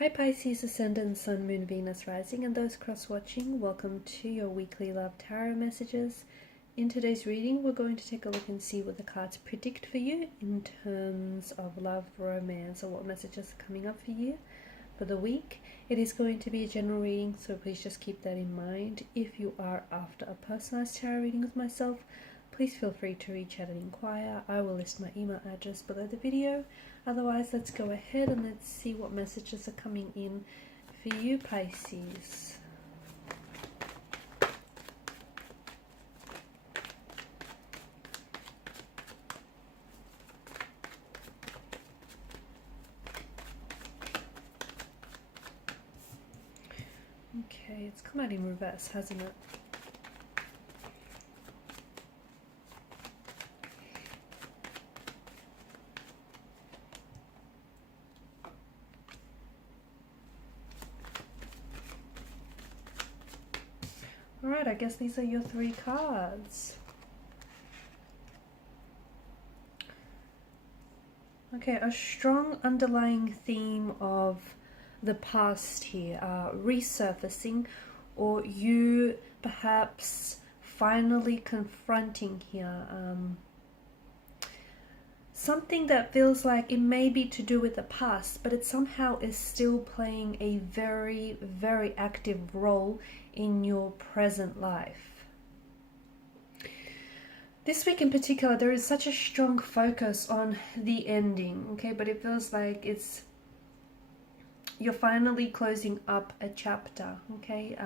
Hi Pisces, Ascendant, Sun, Moon, Venus, Rising, and those cross-watching. Welcome to your weekly love tarot messages. In today's reading, we're going to take a look and see what the cards predict for you in terms of love, romance, or what messages are coming up for you for the week. It is going to be a general reading, so please just keep that in mind. If you are after a personalized tarot reading with myself, please feel free to reach out and inquire. I will list my email address below the video. Otherwise, let's go ahead and let's see what messages are coming in for you, Pisces. Okay, it's come out in reverse, hasn't it? Alright, I guess these are your three cards. Okay, a strong underlying theme of the past here, resurfacing, or you perhaps finally confronting here something that feels like it may be to do with the past, but it somehow is still playing a very, very active role in your present life. This week in particular, there is such a strong focus on the ending, okay, but it feels like you're finally closing up a chapter, okay.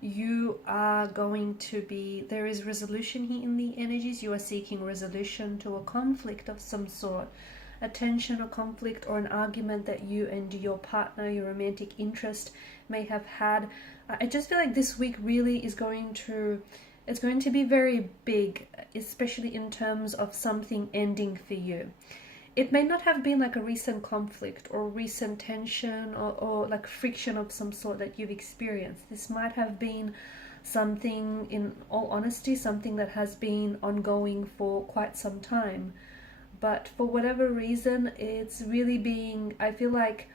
You are going to be, there is resolution here in the energies. You are seeking resolution to a conflict of some sort, a tension or conflict or an argument that you and your partner, your romantic interest may have had. I just feel like this week really is going to, it's going to be very big, especially in terms of something ending for you. It may not have been like a recent conflict or recent tension or like friction of some sort that you've experienced. This might have been something, in all honesty, something that has been ongoing for quite some time. But for whatever reason, it's really being, I feel like,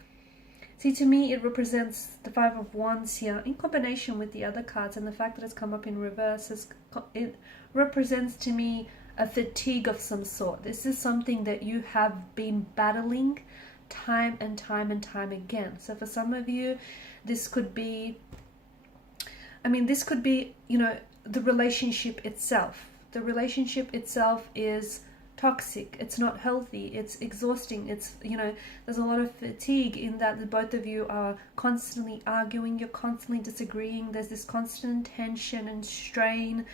see, to me, it represents the Five of Wands here in combination with the other cards, and the fact that it's come up in reverse, it represents to me a fatigue of some sort. This is something that you have been battling time and time and time again. So for some of you, this could be, this could be, the relationship itself. The relationship itself is toxic. It's not healthy. It's exhausting. It's, there's a lot of fatigue in that the both of you are constantly arguing. You're constantly disagreeing. There's this constant tension and strain.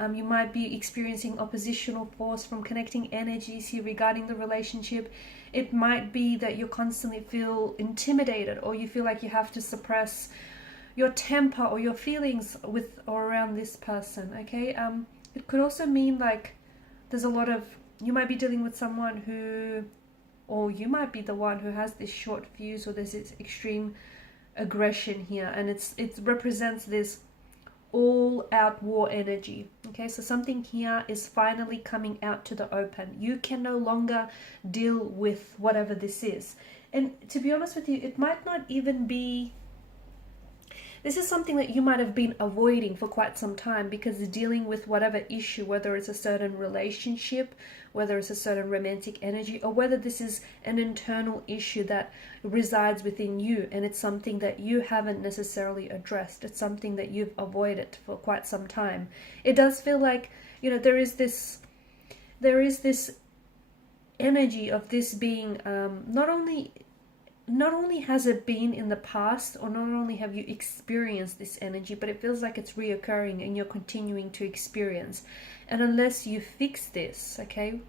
You might be experiencing oppositional force from connecting energies here regarding the relationship. It might be that you constantly feel intimidated, or you feel like you have to suppress your temper or your feelings with or around this person, okay? It could also mean like there's a lot of, you might be dealing with someone who, or you might be the one who has this short fuse, or there's this extreme aggression here, and it represents this all-out war energy, okay? So something here is finally coming out to the open. You can no longer deal with whatever this is. And to be honest with you, it might not even be, this is something that you might have been avoiding for quite some time, because dealing with whatever issue, whether it's a certain relationship, whether it's a certain romantic energy, or whether this is an internal issue that resides within you, and it's something that you haven't necessarily addressed. It's something that you've avoided for quite some time. It does feel like, there is this energy of this being, not only has it been in the past, or not only have you experienced this energy, but it feels like it's reoccurring and you're continuing to experience. And unless you fix this, okay,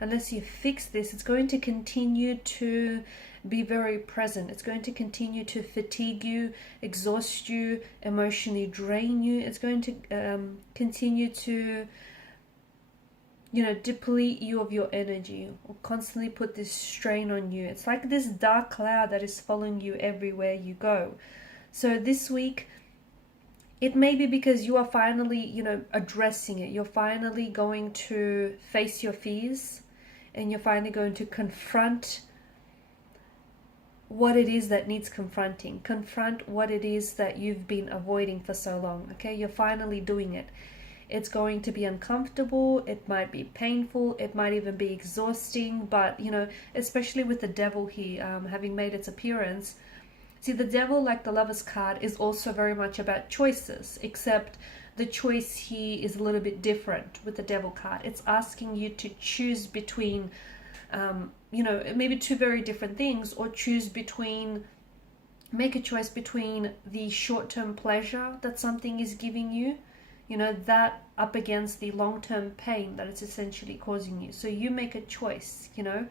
it's going to continue to be very present. It's going to continue to fatigue you, exhaust you, emotionally drain you. It's going to continue to deplete you of your energy, or constantly put this strain on you. It's like this dark cloud that is following you everywhere you go. So this week, it may be because you are finally, addressing it. You're finally going to face your fears, and you're finally going to confront what it is that needs confronting. Confront what it is that you've been avoiding for so long. Okay, you're finally doing it. It's going to be uncomfortable, it might be painful, it might even be exhausting, but you know, especially with the devil here having made its appearance. See, the devil, like the Lover's card, is also very much about choices, except the choice here is a little bit different with the devil card. It's asking you to choose between you know, maybe two very different things, or choose between, make a choice between the short-term pleasure that something is giving you, you know, that up against the long-term pain that it's essentially causing you. So you make a choice, you know,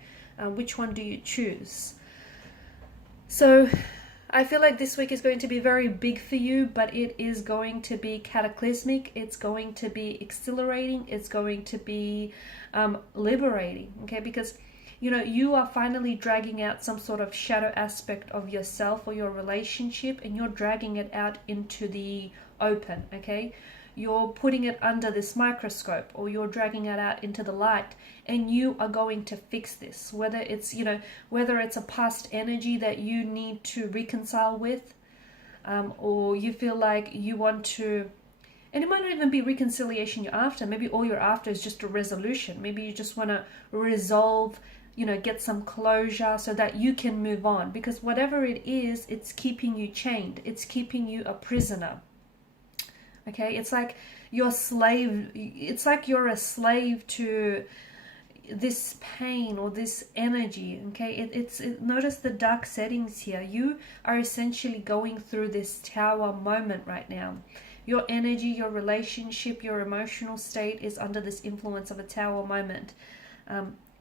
which one do you choose? So I feel like this week is going to be very big for you, but it is going to be cataclysmic. It's going to be exhilarating. It's going to be liberating, okay? Because, you know, you are finally dragging out some sort of shadow aspect of yourself or your relationship, and you're dragging it out into the open, okay? You're putting it under this microscope, or you're dragging it out into the light, and you are going to fix this. Whether it's, you know, whether it's a past energy that you need to reconcile with, or you feel like you want to, and it might not even be reconciliation you're after. Maybe all you're after is just a resolution. Maybe you just want to resolve, you know, get some closure so that you can move on. Because whatever it is, it's keeping you chained. It's keeping you a prisoner. Okay, it's like you're slave. It's like you're a slave to this pain or this energy. Okay, notice the dark settings here. You are essentially going through this tower moment right now. Your energy, your relationship, your emotional state is under this influence of a tower moment.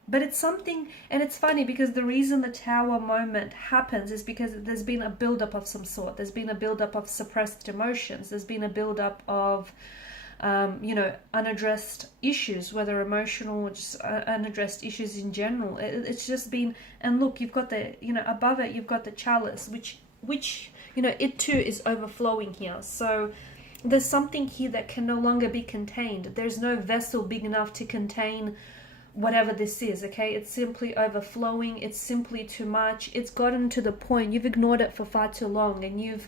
But it's something, and it's funny because the reason the tower moment happens is because there's been a buildup of some sort. There's been a buildup of suppressed emotions. There's been a buildup of, you know, unaddressed issues, whether emotional or just unaddressed issues in general. It's just been, and look, you've got the, you know, above it, you've got the chalice, which, you know, it too is overflowing here. So there's something here that can no longer be contained. There's no vessel big enough to contain whatever this is, okay? It's simply overflowing. It's simply too much. It's gotten to the point you've ignored it for far too long, and you've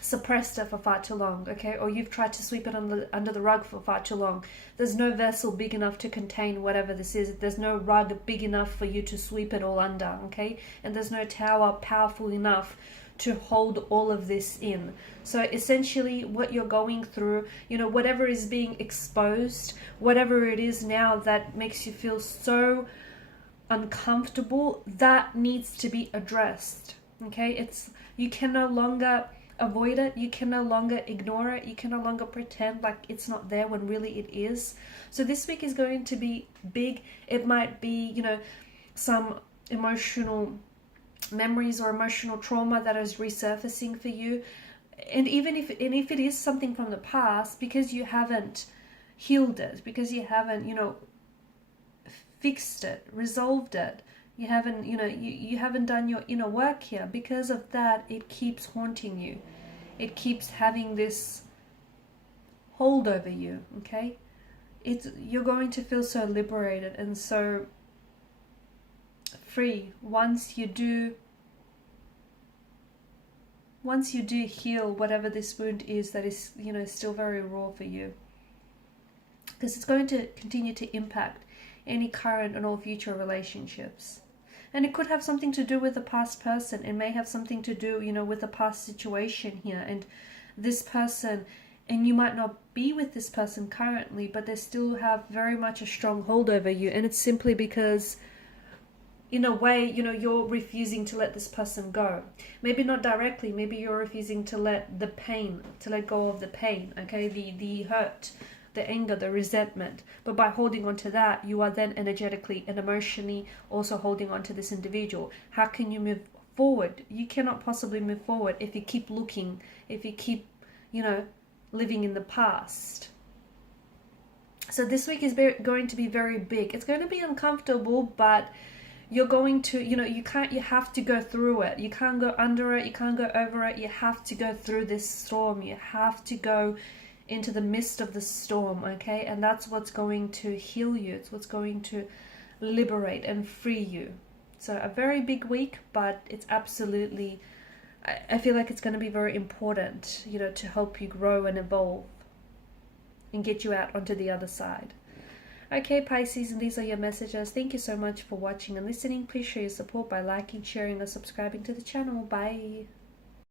suppressed it for far too long, okay? Or you've tried to sweep it under the rug for far too long. There's no vessel big enough to contain whatever this is. There's no rug big enough for you to sweep it all under, okay? And there's no tower powerful enough to hold all of this in. So essentially what you're going through, you know, whatever is being exposed, whatever it is now that makes you feel so uncomfortable, that needs to be addressed, okay? You can no longer avoid it. You can no longer ignore it. You can no longer pretend like it's not there when really it is. So this week is going to be big. It might be, you know, some emotional memories or emotional trauma that is resurfacing for you. And even if it is something from the past, because you haven't healed it, because you haven't, you know, fixed it, resolved it, you haven't, you know, you haven't done your inner work here, because of that, it keeps haunting you. It keeps having this hold over you, okay? You're going to feel so liberated and so free once you do heal whatever this wound is that is, you know, still very raw for you, because it's going to continue to impact any current and all future relationships. And it could have something to do with a past person. It may have something to do, you know, with a past situation here, and this person, and you might not be with this person currently, but they still have very much a strong hold over you. And it's simply because, in a way, you know, you're refusing to let this person go. Maybe not directly, maybe you're refusing to let the pain, to let go of the pain, okay, the hurt, the anger, the resentment. But by holding on to that, you are then energetically and emotionally also holding on to this individual. How can you move forward? You cannot possibly move forward if you keep looking, if you keep, you know, living in the past. So this week is going to be very big. It's going to be uncomfortable, but you're going to, you know, you have to go through it. You can't go under it. You can't go over it. You have to go through this storm. You have to go into the midst of the storm, okay? And that's what's going to heal you. It's what's going to liberate and free you. So a very big week, but it's absolutely, I feel like it's going to be very important, you know, to help you grow and evolve and get you out onto the other side. Okay, Pisces, and these are your messages. Thank you so much for watching and listening. Please show your support by liking, sharing, or subscribing to the channel. Bye.